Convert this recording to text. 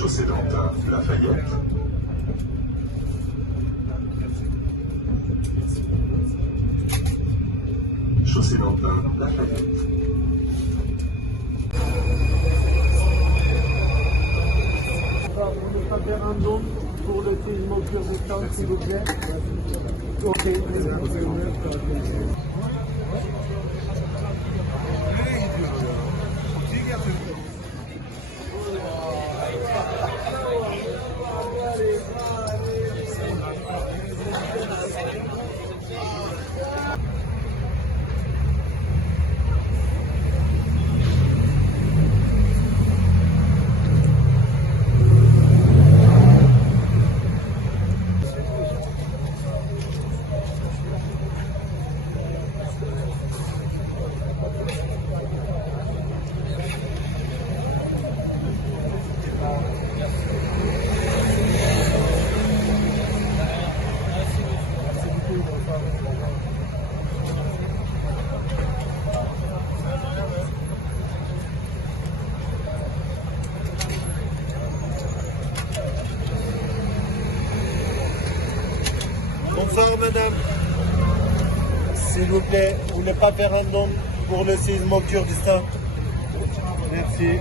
Chaussée d'Antin, Lafayette. Chaussée d'Antin, Lafayette. On va faire un don pour le film au Kurdistan, s'il vous plaît. Ok. Bonsoir madame. S'il vous plaît, vous voulez pas faire un don pour le séisme au Kurdistan? Merci.